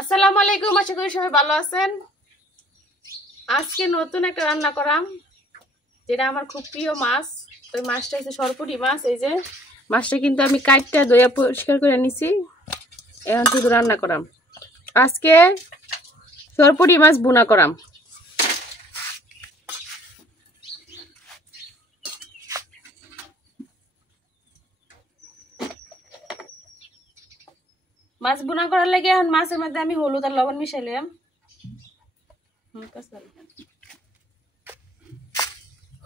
আসসালামু আলাইকুম, আশা করি সবাই ভালো আছেন। আজকে নতুন একটা রান্না করাম, যেটা আমার খুব প্রিয় মাছ। ওই মাছটা হচ্ছে সরপুঁটি মাছ। এই যে মাছটা কিন্তু আমি কাটটা ধুয়ে পরিষ্কার করে নিছি, এখন শুধু রান্না করাম। আজকে সরপুঁটি মাছ ভুনা করাম। মাছ ভুনা করার লাগে এখন মাছের মধ্যে আমি হলুদ আর লবণ মিশাইলাম।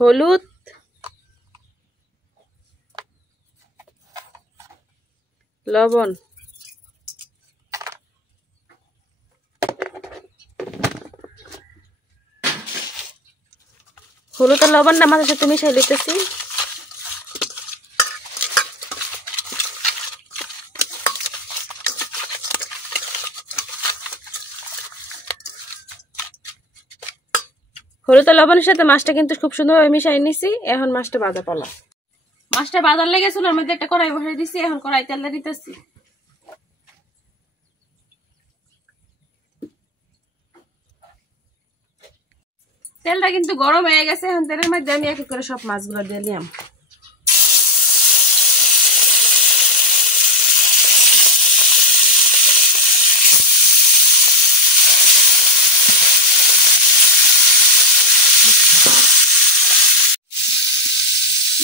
হলুদ, লবণ, হলুদ আর লবণটা মাছের সাথে মিশাই দিতেছি। হলুদ আর লবণের সাথে মাছটা কিন্তু খুব সুন্দরভাবে মিশাই নিছি। এখন মাছটা ভাজা পালা। মাছটা বাজার লেগে চুলার মধ্যে একটা কড়াই বসাই দিছি, এখন কড়াই তেল দিতেছি। তেলটা কিন্তু গরম হয়ে গেছে, এখন তেলের মধ্যে আমি এক এক করে সব মাছগুলো দিয়ে দিলাম।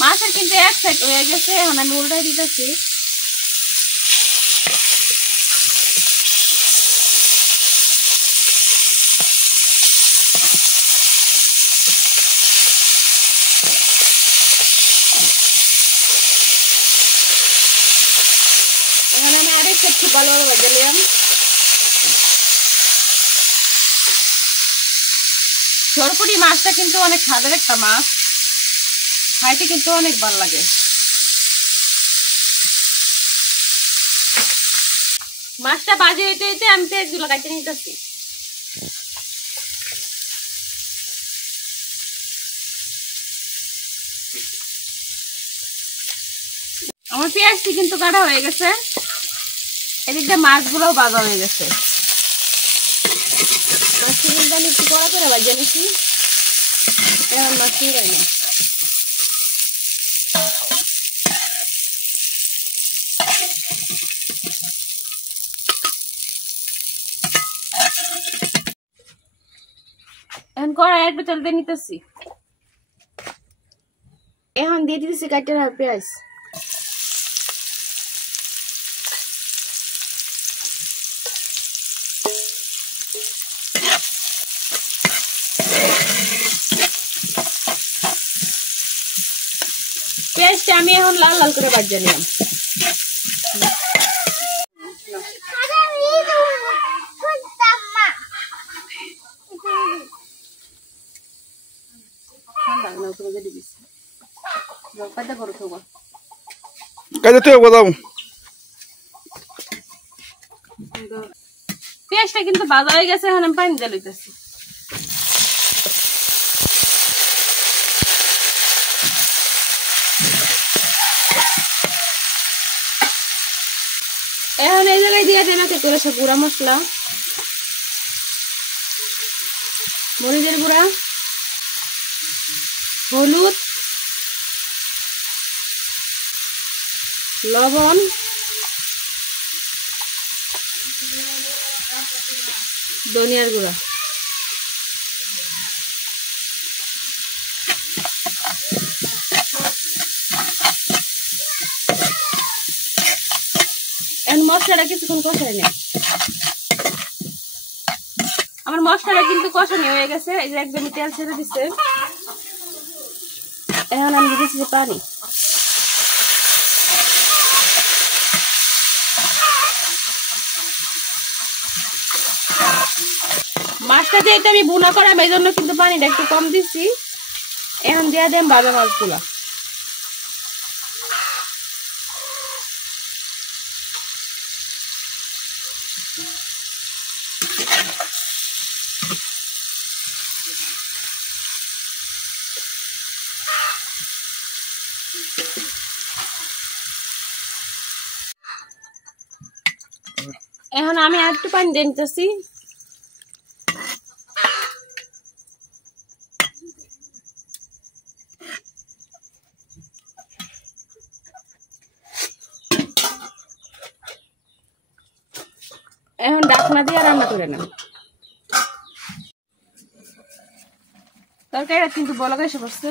মাছের কিন্তু এক সাইড হয়ে গেছে, এখন আমি উল্টাই দিতেছি। এখানে আমি আরেক সাইড খুব ভালোভাবে ভেজে নিলাম। সরপুঁটি মাছটা কিন্তু অনেক স্বাদের একটা মাছ, খাইতে কিন্তু অনেক ভালো লাগে। মাছটা বাজে হইতে হইতে আমি পেঁয়াজগুলো কাটে নিতেছি। আমার পেঁয়াজটি কিন্তু কাটা হয়ে গেছে, এদিকটা মাছগুলোও ভাজা হয়ে গেছে। মাছটি কিন্তু আমি একটু কড়া করে ভাজে নিচ্ছি, এখন মাছটি হয় না। এখন কড়াই একটু তেল দিয়ে নিতেছি, এখন দিয়ে দিতেছি কাটে রাখা পেঁয়াজ। পেঁয়াজটা আমি এখন লাল লাল করে ভাজে নিলাম। পেঁয়াজটা কিন্তু ভাজা হয়ে গেছে, এখন আমি পানি দিয়ে লইতেছি। এখন এই জায়গায় দিয়ে দেন একে করে সব গুঁড়া মশলা, মরিচের গুঁড়া, হলুদ, লবণ, ধনিয়ার গুঁড়া। এখন মশলাটা কিছুক্ষণ কষাই নেই। আমার মশলাটা কিন্তু কষানি হয়ে গেছে, এই যে একদমই তেল ছেড়ে দিচ্ছে। এখন আমি দিতেছি পানি। মাছটা যেহেতু আমি ভুনা করাম, এই জন্য কিন্তু পানিটা একটু কম দিচ্ছি। এখন দিয়ে দেন ভাজা মাছগুলা। এখন আমি আর একটু পানি দিয়ে নিতেছি। এখন ঢাকনা দিয়ে রান্না করে নেব। তরকারিটা কিন্তু বলক এসে পড়ছে।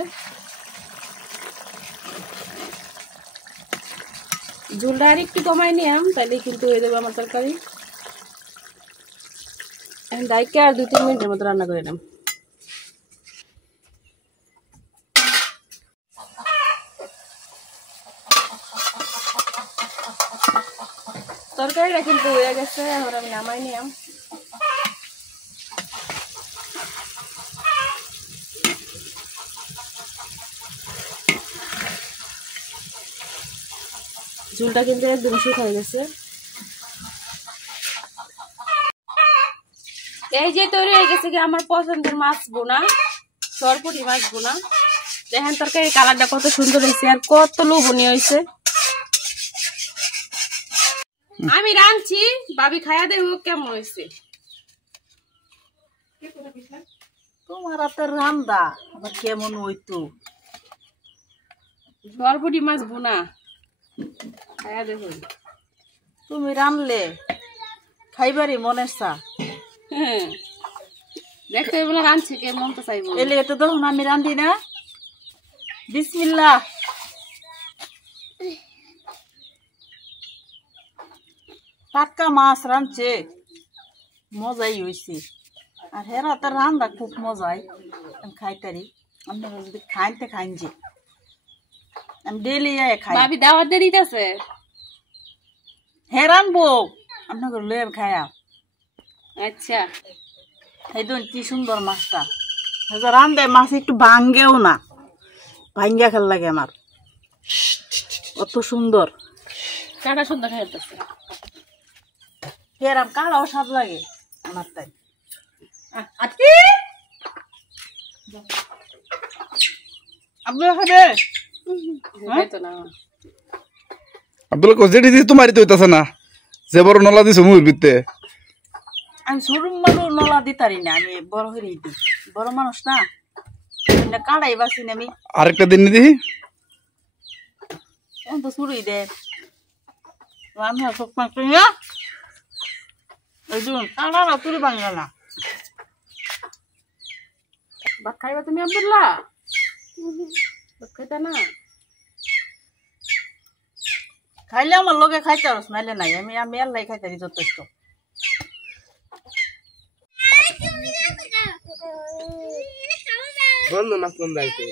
ঝোলটা আর একটু কমাই নিলাম, তাহলে কিন্তু হয়ে যাবে আমার তরকারি। এখন ডাইকে আর 2-3 মিনিটের মতো রান্না করে নিলাম। তরকারিটা কিন্তু হয়ে গেছে, এখন আমি নামাই নিলাম। ঝোলটা কিন্তু একদম শুকিয়ে গেছে। এই যে তৈরি হয়ে গেছে কি আমার পছন্দের মাছ বোনা, সরপুরি মাছ বোনা। দেখেন তরকারি কালারটা কত সুন্দর হয়েছে আর কত লোভনীয় হয়েছে। আমি রাঁধছি, ভাবি খাইয়া দেব কেমন হয়েছে। তোমার হাতের রান্না আবার কেমন হইতো? সরপুরি মাছ বোনা খাইয়া দেখুন। তুমি রানলে খাইবারই মনের চা। হ্যাঁ, দেখতে বলে রাঁধছি কেমন তো চাইবো। এলে তো তখন আমি রান্ধি না। বিসমিল্লাহ। টাটকা মাছ রাঁধছে, মজাই হয়েছে। আর হের হাতের রান্না খুব মজাই, আমি খাইতারি। আপনারা যদি খাইতে খাইন যে আমি ডেলি খাই। ভাবি দাওয়াত দিয়ে দিতেছে। হে রানবো আপনাকে লয়ে আমি খাইয়া। আচ্ছা, এই দেখুন কি সুন্দর মাছটা। রান্ধে মাছ একটু ভাঙ্গেও না, ভাঙ্গা খেল লাগে আমার, অত সুন্দর। কাটা সুন্দর খাইতেছে। হেরাম কালাও স্বাদ লাগে আমার। তাই আপনারা খাবে? আব্দুল্লাহ কোজেটি দি তোমারই তো হইতাছে না, যে বড় নলা দিছো মুর ভিতরে। আমি সরু মানুষ নলা দিতারি না, আমি বড় হয়ে দিই। বড় মানুষ না, কাড়াই বাসি না আমি। আরেকটা দিন দিহি এখন তো শুরুই দে আমি সব মাংস না। এই দেখুন কাড়ারা তুলে ভাঙা না। ভাত খাইবা তুমি আব্দুল্লাহ? ভাত খাইতা না? খাইলে আমার লগে খাইতে পারস, নাইলে নাই। আমি আমি আল্লাহ খাইতারি যথেষ্ট। বন্ধ মাছ কম দাইতে